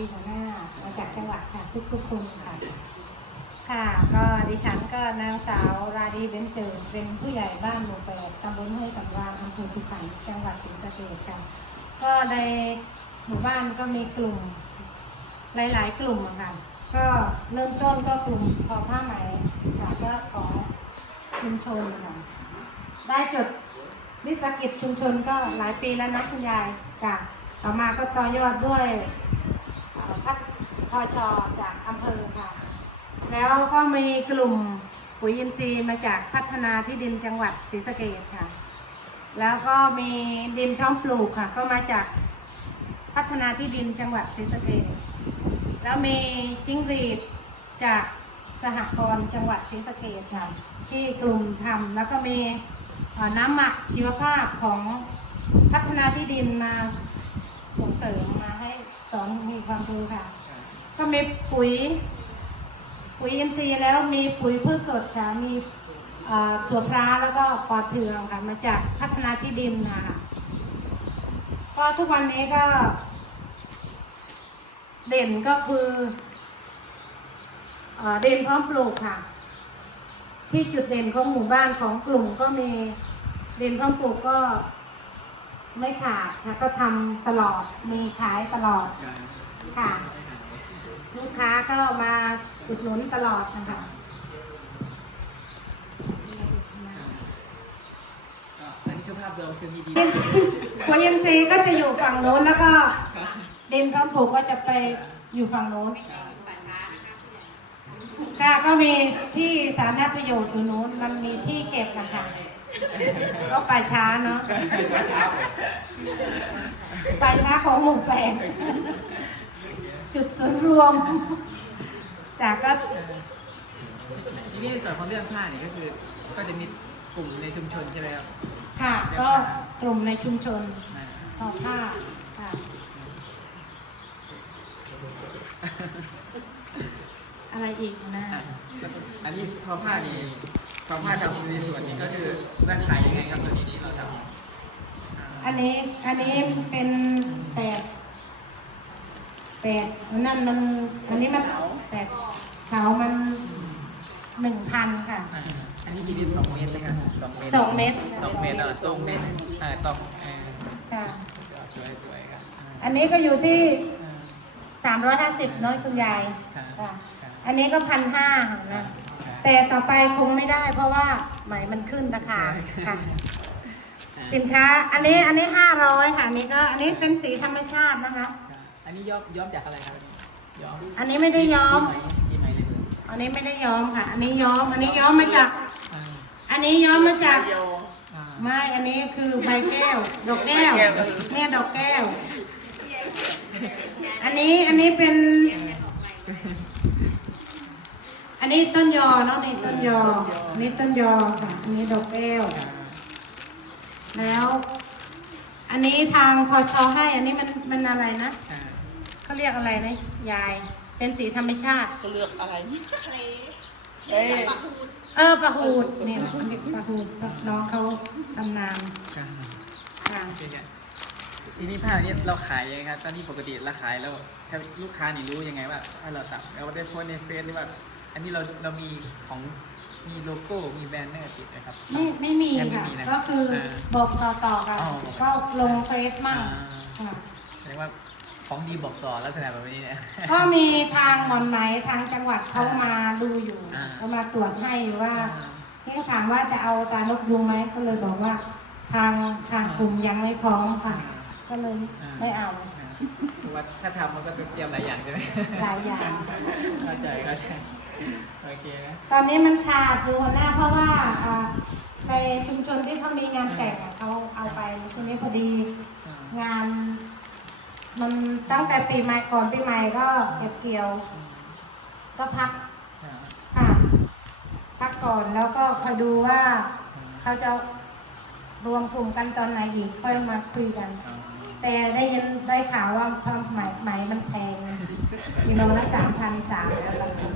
ดีหัวหน้ามาจากจังหวัดค่ะทุกๆคนค่ะ ค่ะ ก็ดิฉันก็นางสาวราดีเบนเจิดเป็นผู้ใหญ่บ้านหมู่แปดตำบลห้วยสำราญอำเภอภูขันจังหวัดศรีสะเกษค่ะ ก็ในหมู่บ้านก็มีกลุ่ม หลาย ๆ กลุ่มอะค่ะ ก็เริ่มต้นก็กลุ่มทอผ้าไหมค่ะก็ของชุมชนค่ะ ได้จดวิสาหกิจชุมชนก็หลายปีแล้วนะคุณยายค่ะ ต่อมาก็ต่อยอดด้วย พชจากอำเภอค่ะ แล้วก็มีกลุ่มปุ๋ยอินทรีย์มาจากพัฒนาที่ดินจังหวัดศรีสะเกษค่ะ แล้วก็มีดินพร้อมปลูกค่ะ ก็มาจากพัฒนาที่ดินจังหวัดศรีสะเกษแล้วมีจิ้งรีดจากสหกรณ์จังหวัดศรีสะเกษค่ะ ที่กลุ่มทำแล้วก็มีน้ำหมักชีวภาพของพัฒนาที่ดินมาส่งเสริมมาให้สอนมีความรู้ค่ะ ก็มีปุ๋ย ปุ๋ยอินทรีย์แล้วมีปุ๋ยพืชสดค่ะ มีเอ่อถั่วพร้าแล้วก็ปอเทืองค่ะ มาจากพัฒนาที่ดินนะคะก็ทุกวันนี้ก็ เด่นก็คือเอ่อเด่นพร้อมปลูกค่ะ ที่จุดเด่นของหมู่บ้านของกลุ่มก็มีเด่นพร้อมปลูกก็ไม่ขาดค่ะก็ทำตลอดมีขายตลอดค่ะ ลูกค้าก็มาอุดหนุนตลอดนะคะอันนี้คือภาพรวมคือมีดียินซีหัวยินซีก็จะอยู่ฝั่งโน้นแล้วก็ดินพร้อมปลูกก็จะไปอยู่ฝั่งโน้นค่ะก็มีที่สาธารณประโยชน์อยู่โน้นมันมีที่เก็บนะคะก็ไปช้าเนาะไปช้าของหมู่แปด จุดศูนย์รวม จากก็ ทีนี้ในส่วนของเรื่องผ้าเนี่ยก็คือ ก็จะมีกลุ่มในชุมชนใช่ไหมครับค่ะ ก็กลุ่มในชุมชนอ่าทอผ้าค่ะ อะไรอีกนะ อะแล้วก็อันนี้ทอผ้านี่ทอผ้าทำในส่วนนี้ก็คือร่างขายยังไงครับตัวนี้ที่เราทำอ่าอันนี้อันนี้เป็นแปด แปดนั่นมันอันนี้มันแปดเขามันหนึ่งพันค่ะ อ่าอันนี้กี่ที่สองเมตรเลยครับสองเมตรสองเมตร สองเมตรเออสองเมตรเออต้องเออค่ะ สวยสวยๆครับอ่าอันนี้ก็อยู่ที่อ่าสามร้อยห้าสิบน้อยคุณยายครับค่ะครับอันนี้ก็พันห้านะแต่ต่อไปคงไม่ได้ เพราะว่าไหมมันขึ้นราคาค่ะ สินค้าอันนี้อันนี้ห้าร้อยค่ะอันนี้ก็อันนี้เป็นสีธรรมชาตินะคะ อันนี้ย้อมย้อมจากอะไรครับย้อมอันนี้ไม่ได้ย้อมที่ไหนที่ไหนเลยอันนี้ไม่ได้ย้อมค่ะ อันนี้ย้อม อันนี้ย้อมมาจาก อ่าอันนี้ย้อมมาจาก อ่าไม่ อันนี้คือใบแก้ว ดอกแก้ว เนี่ยดอกแก้ว อันนี้อันนี้เป็น อันนี้ต้นยอเนาะนี่ต้นยออันนี้ต้นยอค่ะ อันนี้ดอกแก้ว แล้ว อันนี้ทางพอชอให้ อันนี้มันมันอะไรนะอ่า เขาเรียกอะไรนะยาย เป็นสีธรรมชาติ ก็เลือกอะไรเออปลาหูดเนี่ยปลาหูดน้องเขาทำนานครับค่ะทีเนี้ยทีนี้ผ้าเนี่ยเราขายยังไงครับ ตอนนี้ปกติเราขายแล้วถ้าลูกค้านี่รู้ยังไงว่าถ้าเราตัดเราได้โพสต์ในเฟซหรือว่า อันนี้เราเรามีของมีโลโก้มีแบรนด์เนอร์ติดนะครับ ไม่ไม่มียังไม่ค่ะ มีนะก็คืออาบอกต่อต่อๆกันอ๋อ ก็ลงเฟซมั่งอ่าค่ะ แสดงว่า ของดีบอกต่อลักษณะแบบนี้เนี่ยก็มีทางหมอนไหมทางจังหวัดเขามาดูอยู่อ่า เขามาตรวจให้ว่าที่ถามว่าจะเอาตาลกยุงไหมก็เลยบอกว่า ทางทางกลุ่มยังไม่พร้อมค่ะ ก็เลยไม่เอาเพราะว่าถ้าทำมันก็ต้องเตรียมหลายอย่างใช่ไหมหลายอย่าง เข้าใจเข้าใจโอเคนะตอนนี้มันขาดอยู่หัวหน้าเพราะว่าอ่าในชุมชนที่เขามีงานแต่งอะเขาเอาไปทีนี้พอดีอ่างาน มันตั้งแต่ปีใหม่ก่อนปีใหม่ก็เก็บเกี่ยว ก็พักค่ะพักก่อนแล้วก็คอยดูว่าเขาจะรวมกลุ่มกันตอนไหนอีกค่อยมาคุยกัน แต่ได้ยินได้ข่าวว่าทำไหมไหมมันแพงกิโลละสามพันสามแล้วตอนนี้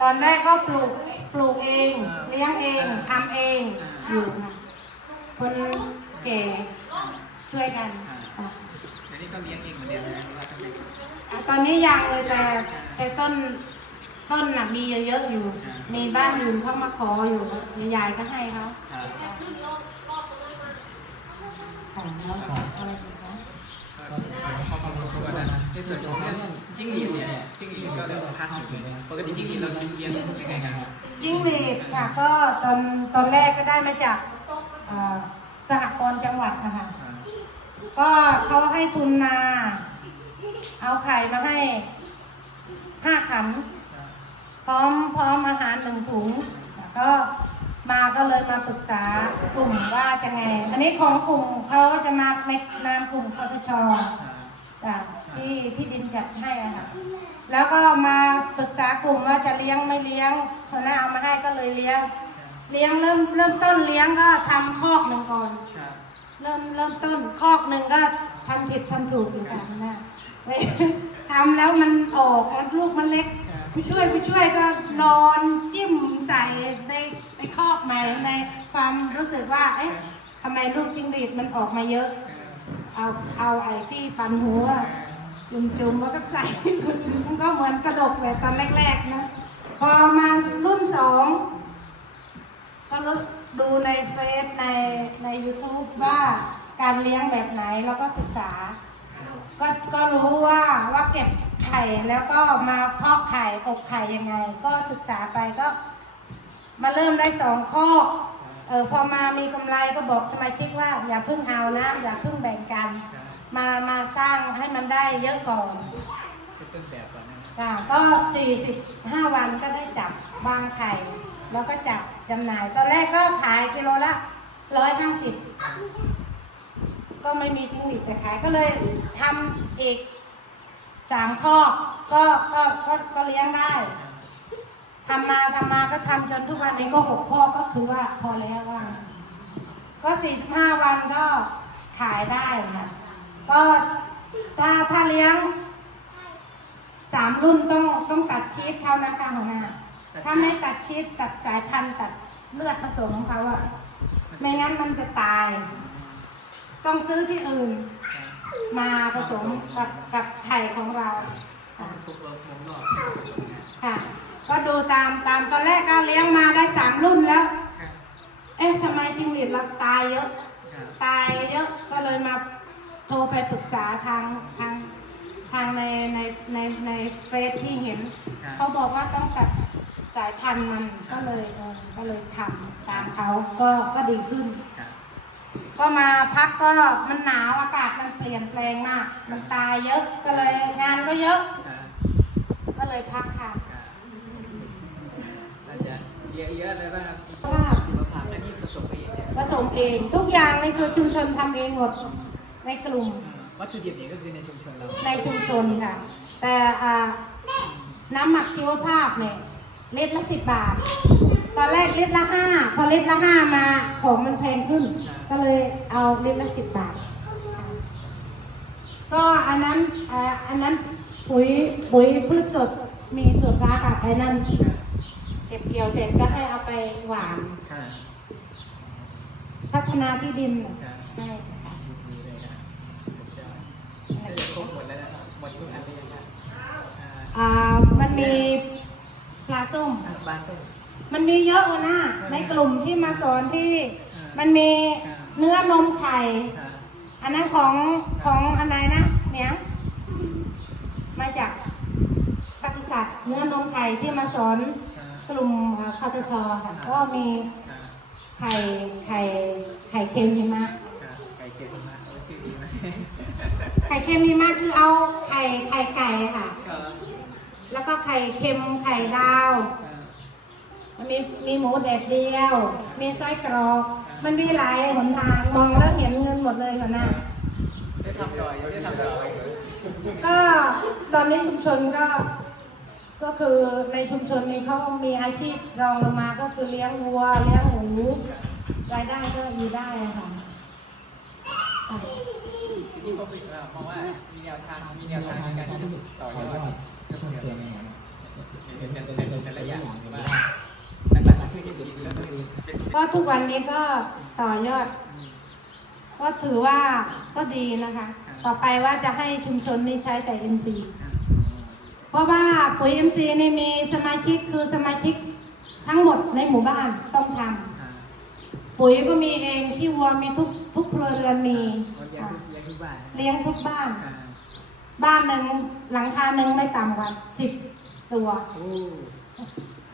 ตอนแรกก็ปลูกปลูกเองเลี้ยงเองทำเองอยู่ค่ะคนแก่ช่วยกัน นี้ก็เลี้ยงเองเหมือนเดิมใช่ไหมว่าต้องเป็นตตอนนี้ยังเลยแต่ แต่ต้นต้นน่ะมีเยอะๆอยู่ มีบ้านอื่นเข้ามาขออยู่ยายก็ให้เขาครับค่ะแล้วอะไรอีกนะในส่วนของเรื่องจิ้งหรีดเนี่ยจิ้งหรีดก็เริ่มพักอยู่เลยปกติจิ้งหรีดเราเลี้ยงยังไงกันครับจิ้งหรีดค่ะก็ตอนตอนแรกก็ได้มาจากเอ่อสหกรณ์จังหวัดนะคะ ก็เขาให้ทุนมาเอาไข่มาให้ห้าขัน พร้อมพร้อมอาหารหนึ่งถุงก็มาก็เลยมาปรึกษากลุ่มว่าจะไง อันนี้ของกลุ่มเขาก็จะมาในนามกลุ่มคอทชจ้ะที่ที่ดินจัดให้อะค่ะ แล้วก็มาปรึกษากลุ่มว่าจะเลี้ยงไม่เลี้ยงหัวหน้าเอามาให้ก็เลยเลี้ยง เลี้ยงเริ่มเริ่มต้นเลี้ยงก็ทำคอกหนึ่งก่อน เริ่มเริ่มต้นคอกหนึ่งก็ทำผิดทำถูกอยู่ค่ะหัวหน้าทำแล้วมันออกลูกมันเล็กผู้ช่วยผู้ช่วยก็นอนจิ้มใส่ในในคอกใหม่ในความรู้สึกว่า เอ๊ะทำไมลูกจิ้งหรีดมันออกมาเยอะ เอาเอาไอ้ที่ปันหัวจุ่มจุ่มๆแล้วก็ใส่มันก็เหมือนกระดกเลยตอนแรกๆนะพอมารุ่นสองก็รู้ ดูในเฟซในใน YouTube ว่าการเลี้ยงแบบไหนเราก็ศึกษา ก็ก็รู้ว่าว่าเก็บไข่แล้วก็มาเพาะไข่อบไข่ยังไง ก็ศึกษาไปก็ มาเริ่มได้สองข้อเออพอมามีกำไรก็บอกสมาชิกว่า อย่าเพิ่งเอานะ อย่าเพิ่งแบ่งกัน มามาสร้างให้มันได้เยอะก่อนเป็นต้นแบบก่อนนะค่ะก็สี่สิบห้าวันก็ได้จับวางไข่ แล้วก็จับ จำหน่ายตอนแรกก็ขายกิโลละร้อยห้าสิบก็ไม่มีจิ้งหรีดจะขายก็เลยทำอีกสามข้อก็ก็ก็ก็เลี้ยงได้ทำมาทำมาก็ทำจนทุกวันนี้ก็หกข้อก็คือว่าพอแล้วว่า ก็สี่ห้าวันก็ขายได้ค่ะก็ถ้าถ้าเลี้ยงสามรุ่นต้องต้องตัดชีสเท่านั้นค่ะหัวหน้า ถ้าไม่ตัดชีสตัดสายพันธุ์ตัดเลือดผสมของเขาอะไม่งั้นมันจะตาย ต้องซื้อที่อื่น มาผสมกับกับไข่ของเราค่ะทุกเราผมรอบค่ะ ก็ดูตามตามตอนแรกก็เลี้ยงมาได้สามรุ่นแล้ว เอ๊ะทำไมจิงหรีดเราตายเยอะ ตายเยอะก็เลยมาโทรไปปรึกษาทางทางทางในในในในเฟซที่เห็น เขาบอกว่าต้องตัด สายพันธุ์มันก็เลยเออก็เลยทำตามเขาก็ก็ดีขึ้นก็มาพักก็มันหนาวอากาศมันเปลี่ยนแปลงมาก มันตายเยอะก็เลยงานก็เยอะก็เลยพักค่ะอาจจะเยอะๆเลยว่าว่าสุขภาพอันนี้ประสบเองเนี่ยผสมเองทุกอย่างนี่คือชุมชนทำเองหมดในกลุ่มวัตถุดิบเนี่ยก็คือในชุมชนเราในชุมชนค่ะ แต่อ่าน้ำหมักชีวภาพเนี่ย ลิตรละสิบบาท ตอนแรกลิตรละห้าพอลิตรละห้ามาของมันแพงขึ้น ก็เลยเอาลิตรละสิบบาท ก็อันนั้นอ่าอันนั้นปุ๋ยปุ๋ยพืชสดมีส่วนรากับไอ้นั่นเก็บเกี่ยวเสร็จก็ให้เอาไปหวานค่ะพัฒนาที่ดินค่ะให้ค่ะดีเลยนะน่าจะครบหมดแล้วนะครับหมดทุกอันเลยนะอ่ามันมี ปลาส้มอ่าบาส้ม มันมีเยอะนะในกลุ่มที่มาสอนที่ มันมีเนื้อนมไข่ค่ะอันนั้นของของอะไรนะเหมียงมาจากปศุสัตว์เนื้อนมไข่ที่มาสอนค่ะกลุ่มเอ่อคอทชค่ะก็มีค่ะไข่ไข่ไข่เค็มหิมะค่ะไก่เค็มมาโอ้ยชื่อดีไหมไข่เค็มหิมะคือเอาไข่ไข่ไก่ค่ะก็ แล้วก็ไข่เค็มไข่ดาว มีมีหมูแดดเดียว มีไส้กรอก มันมีหลายหนทาง มองแล้วเห็นเงินหมดเลยค่ะน้าได้ทำต่อยได้ทำต่อยก็ตอนนี้ชุมชนก็ก็คือในชุมชนนี้เขามีอาชีพรองลงมาก็คือเลี้ยงวัวเลี้ยงหมูรายได้ก็มีได้ค่ะอะที่ผมอีกแล้วเพราะว่ามีแนวทางมีแนวทางในการที่จะต่อยอด เป็นเป็นเป็นเป็นระยะว่าหลักๆคือที่ดีแล้วก็คือเป็นก็ทุกวันนี้ก็ต่อยอด ก็ถือว่าก็ดีนะคะ ต่อไปว่าจะให้ชุมชนนี้ใช้แต่ NC เพราะว่าปุ๋ย MC นี่มีสมาชิกคือสมาชิกทั้งหมดในหมู่บ้านต้องทำปุ๋ยก็มีเองที่วัวมีทุกทุกครัวเรือนมีเลี้ยงทุกเลี้ยงทุกบ้าน บ้านอ่าบ้านหนึ่งหลังคาหนึ่งไม่ต่ำกว่าสิบตัวโอ้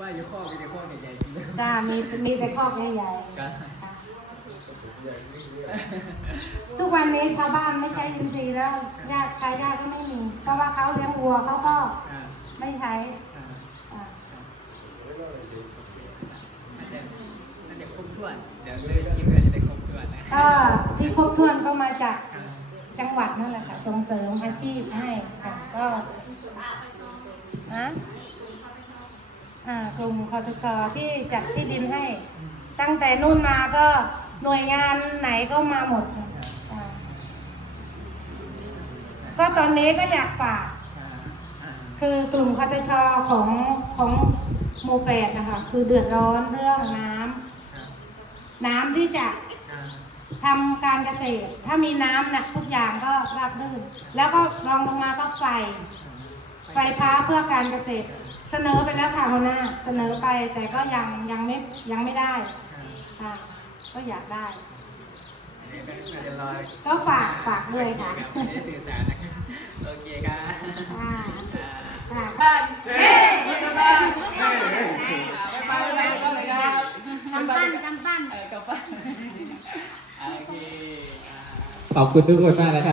ว่าอยู่ข้อมีแต่ข้อใหญ่ๆจริงเลยจ้ามีมีแต่คอกใหญ่ครับๆค่ะทุกวันนี้ชาวบ้านไม่ใช้อินทรีย์แล้วยากใช้ยากก็ไม่มีเพราะว่าเขาเลี้ยงวัวเขาก็อ่าไม่ใช้อ่าอ่าน่าจะน่าจะครบถ้วนเดี๋ยวเลยคลิปเราจะได้ครบถ้วนนะก็ที่ครบถ้วนก็มาจากอ่า จังหวัดนั่นแหละค่ะ ส่งเสริมอาชีพให้ค่ะ ก็อะอ่ากลุ่มคอทชที่จัดที่ดินให้ ตั้งแต่นู่นมาก็หน่วยงานไหนก็มาหมด ก็ตอนนี้ก็อยากฝาก คือกลุ่มคอทชของของโมแปดนะคะ คือเดือดร้อนเรื่องน้ำน้ำที่จะ อ่าทำการเกษตร ถ้ามีน้ำนะทุกอย่างก็ราบรื่น แล้วก็รองลงมาก็ไฟ ไฟฟ้าเพื่อการเกษตร เสนอไปแล้วค่ะหัวหน้า เสนอไปแต่ก็ยังยังไม่ยังไม่ได้อ่าค่ะก็อยากได้เดี๋ยวก็จะรอก็ฝากฝากด้วยค่ะโอเไม่ได้สื่อสารนะครับโอเคครับอ่าอ่าค่ะบ้านเฮ้ยบ้านเฮ้ยไปไปไปไปครับกำปั้นกำปั้นเออกลับบ้านโอเค ขอบคุณทุกคนมากนะครับ